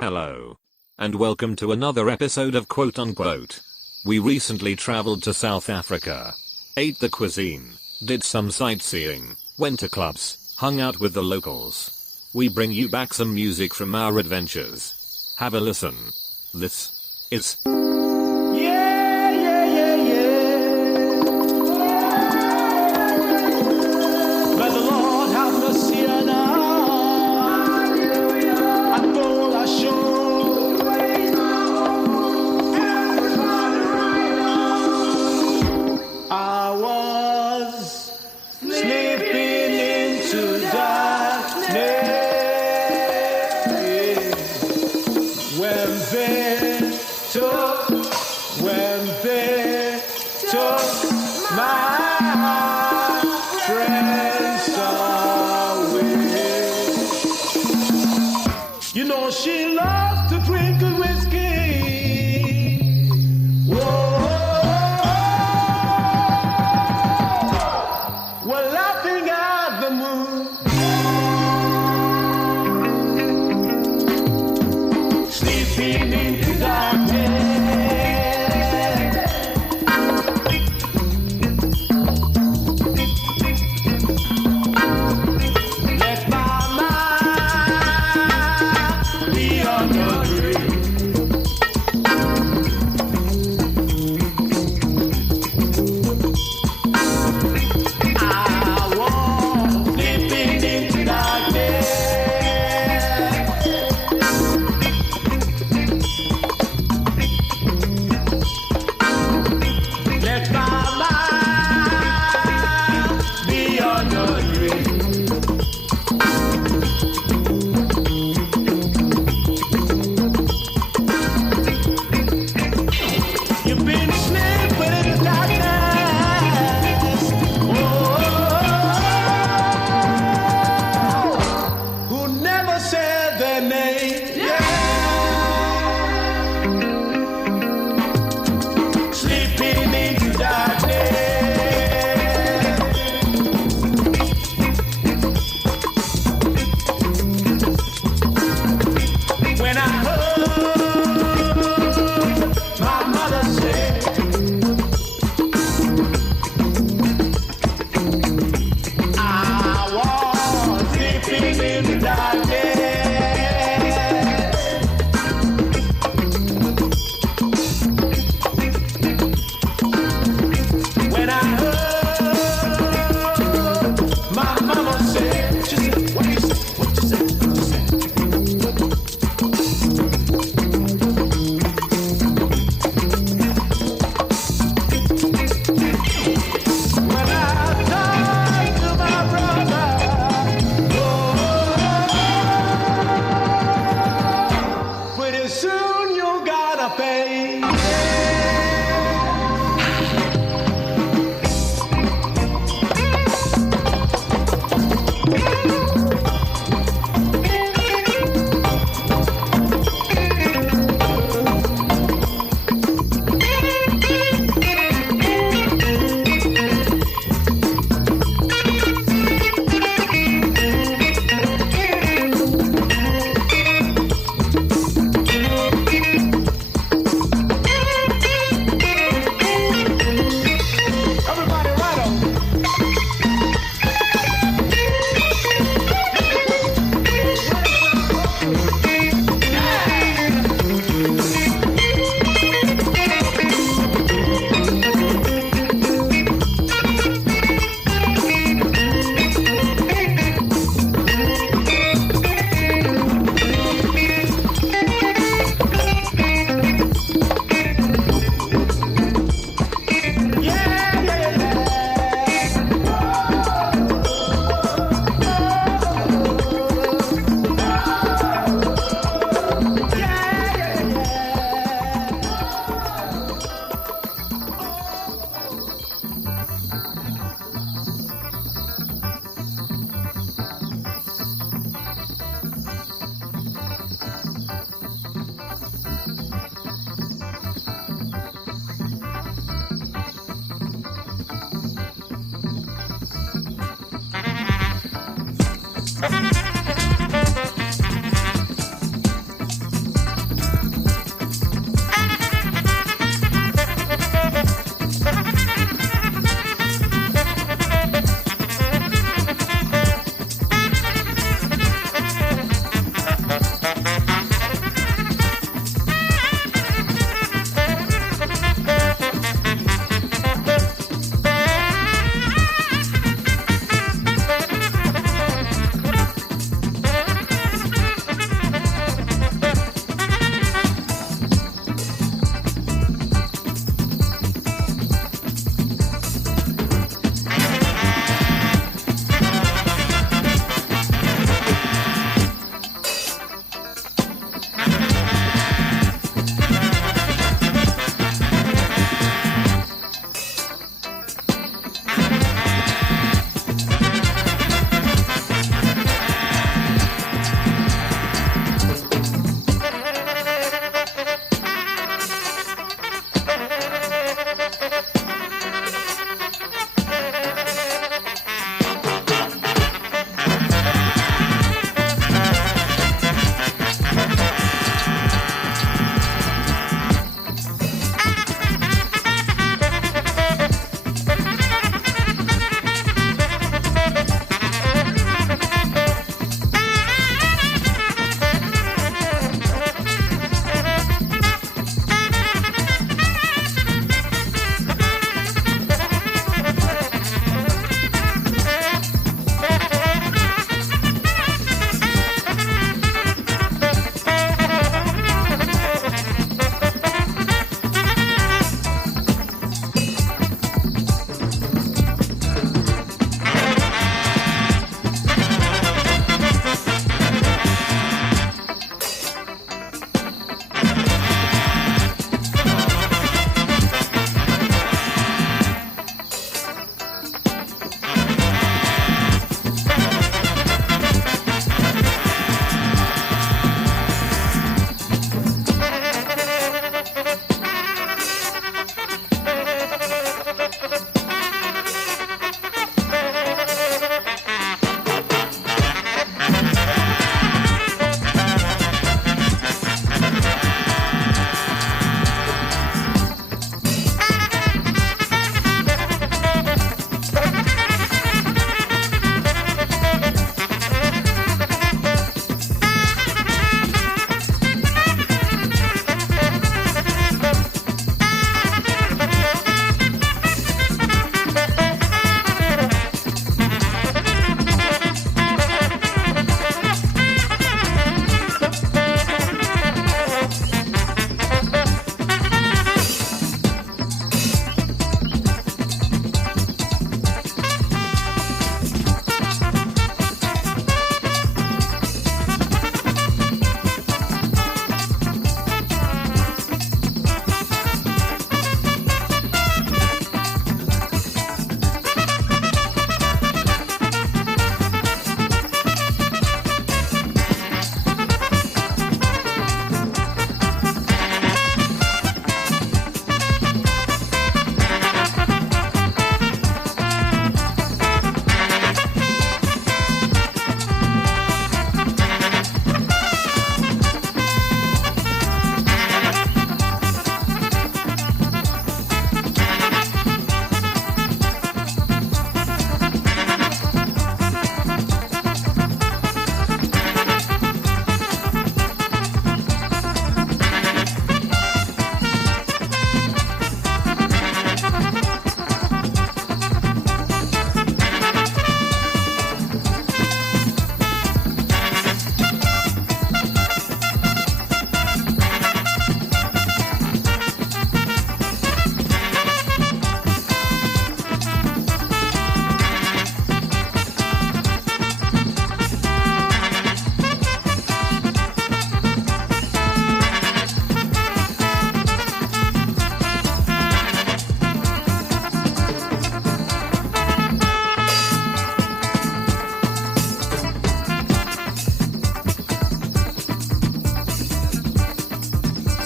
Hello. And welcome to another episode of Quote Unquote. We recently traveled to South Africa. Ate the cuisine. Did some sightseeing. Went to clubs. Hung out with the locals. We bring you back some music from our adventures. Have a listen. This is... She loves to drink a whiskey. Whoa. We're laughing at the moon, sleeping into darkness.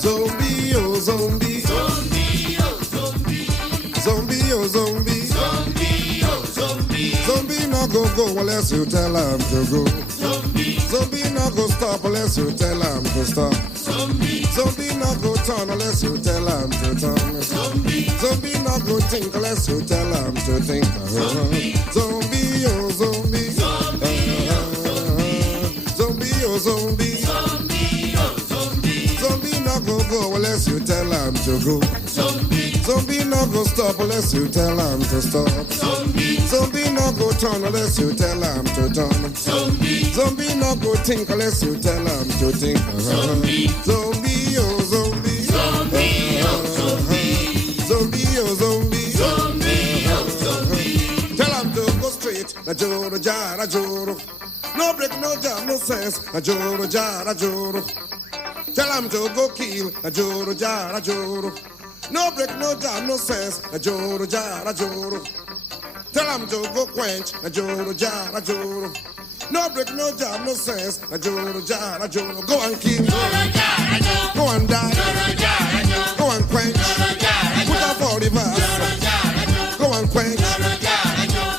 Zombie, oh zombie. Zombie, oh zombie. Zombie, oh zombie. Zombie, oh zombie. Zombie no go unless you tell him to go. Zombie, Zombie no go stop unless you tell him to stop. zombie, Zombie no go turn unless you tell him to turn. zombie, Zombie no go think unless you tell him to think. Zombie, oh zombie. Zombie, oh zombie. zombie, oh zombie. Zombie no go unless you tell him to go. Zombie, Zombie no go stop unless you tell him to stop. zombie, Zombie no go turn unless you tell him to turn. zombie, Zombie no go think unless you tell him to think. Zombie. Zombie, oh zombie. zombie, oh zombie. Zombie, oh zombie. Zombie, oh zombie. Tell him to go straight. Na joro jara joro. No break, no jam, no sense. Na joro jara joro. Tell him to go kill. Na joro jara joro. No break, no jam, no sense. Na joro jara joro. Tell him to go quench. Na joro jara joro. No break, no jam, no sense. Na joro jara joro. Go and kill. Go and die. Go and quench. Put up all the verse. Go and quench.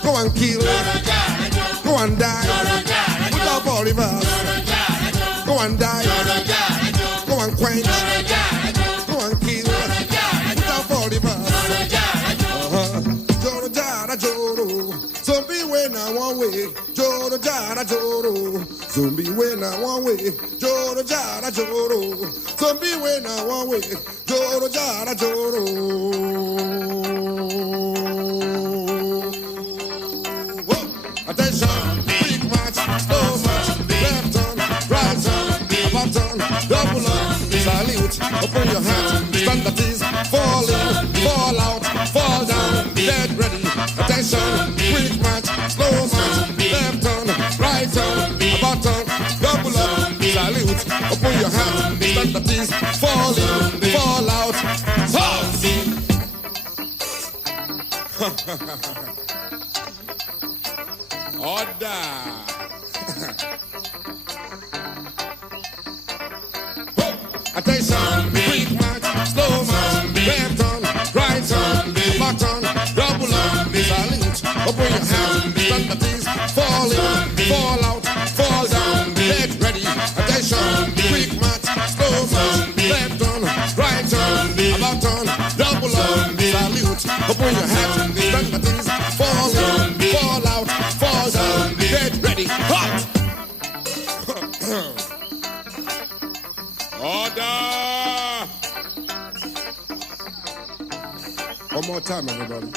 Go and kill. Go and die. Put up all the verse. Go and die. Go and quench. Go and kill. Put up all the verse. Joro jara joro. Zombie when I one way. Joro jara joro. Zombie when I one way. Joro jara joro. Zombie when I one way. Joro jara joro. Whoa. Attention, big match, slow match, left on, right on, button, double up, salute, open your hands, stand that is, fall in, fall out, fall down, dead ready. Attention, quick match, slow match, left on, right on, button, double up, salute, open your hands, stand that is, fall in, fall out, Order. Attention, quick march, slow march, left on, right on, button, double up, salute, open your hands, stand that is, fall in, fall out, fall down. up on your hat, stand at ease, fall in, fall out, fall down, get ready, hot. Order! One more time, everybody.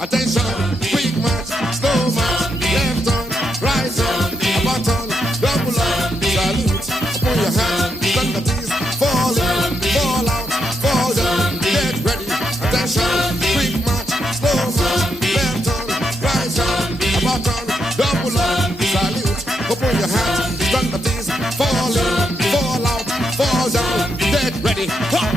Attention, quick march, slow march, left on, right on, button, double up, salute, upon your hand, stand at ease, fall in, fall out, fall down, get ready. Attention, quick march, slow march, left on, right on, button, double up, salute, upon your hand, stand at ease, fall in, fall out, fall down, get ready, hot!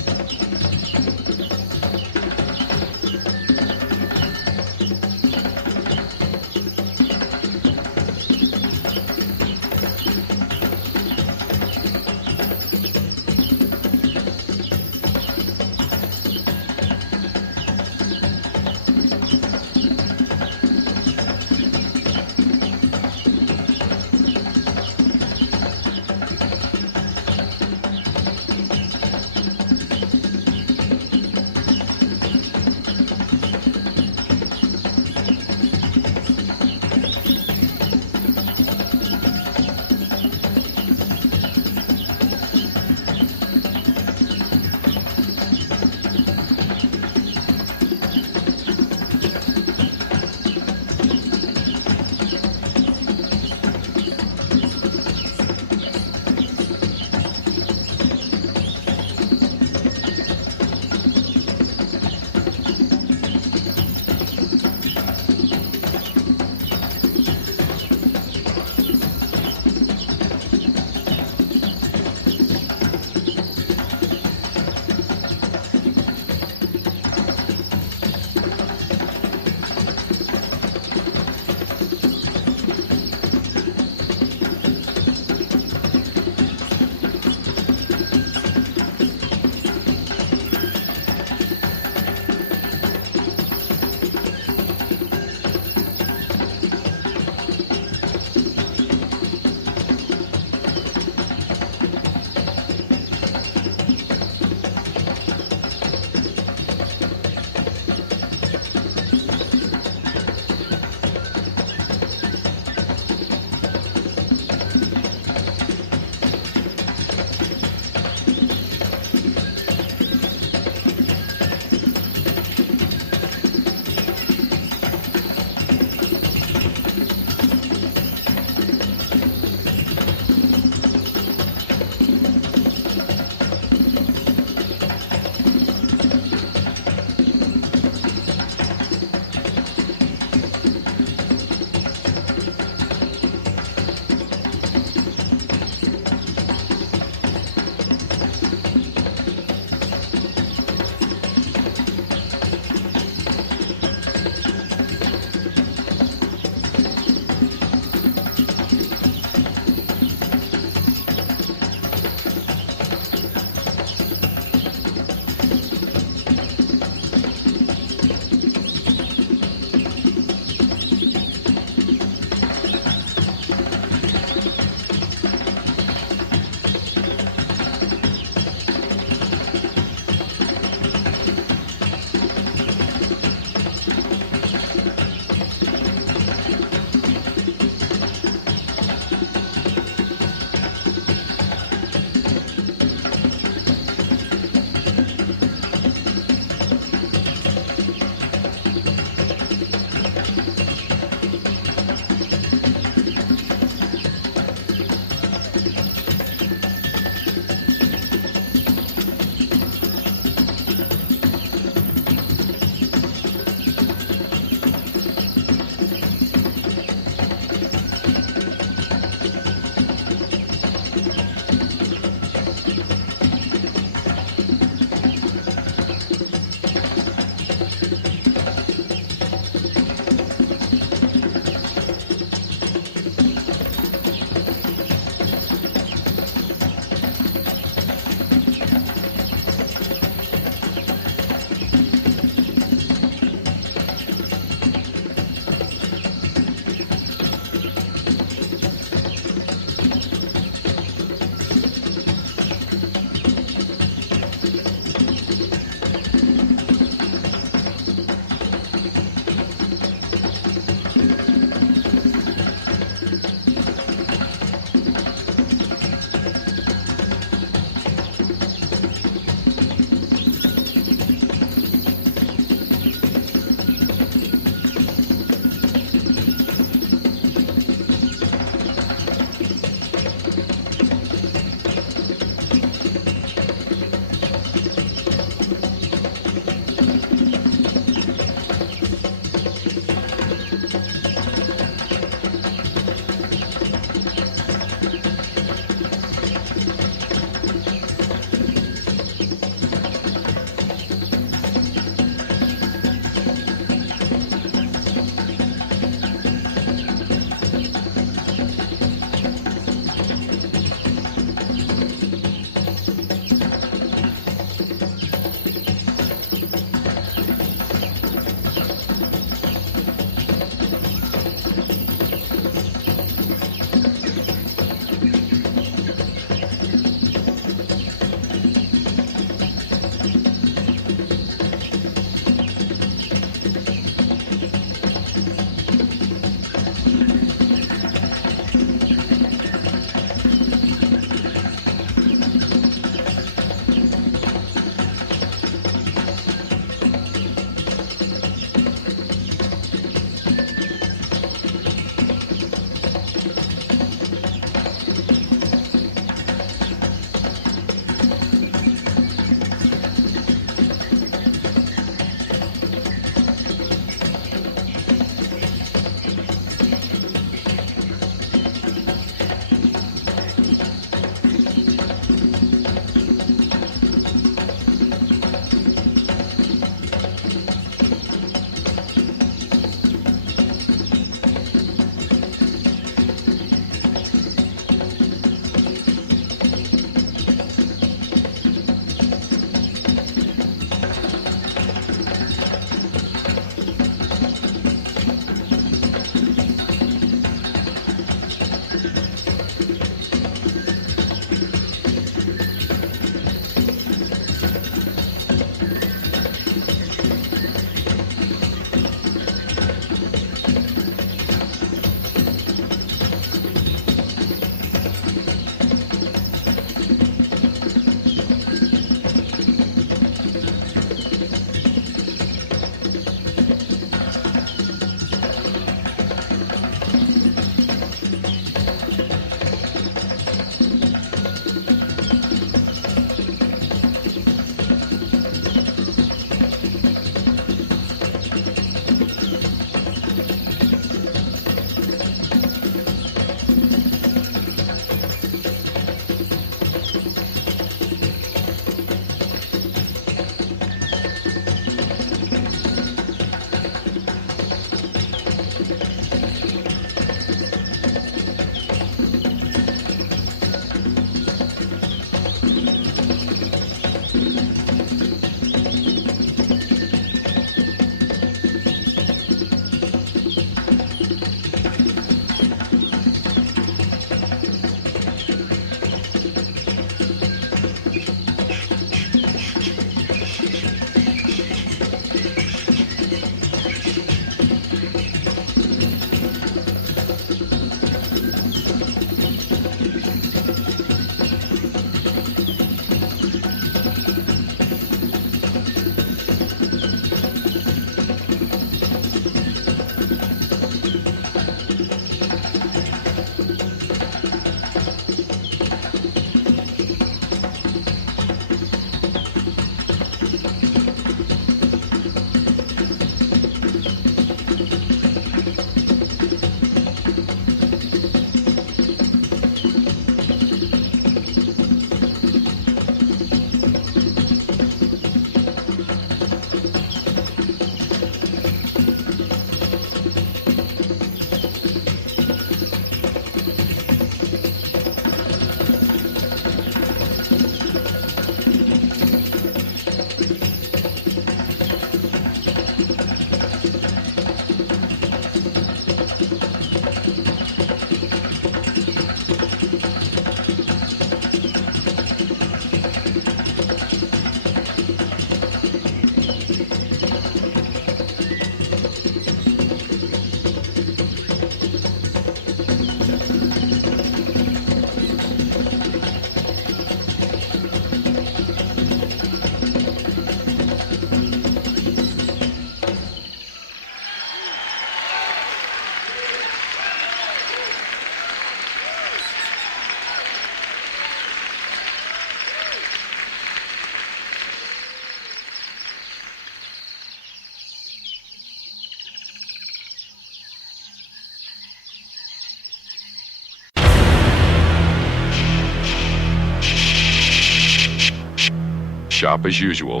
shop as usual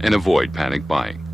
and avoid panic buying.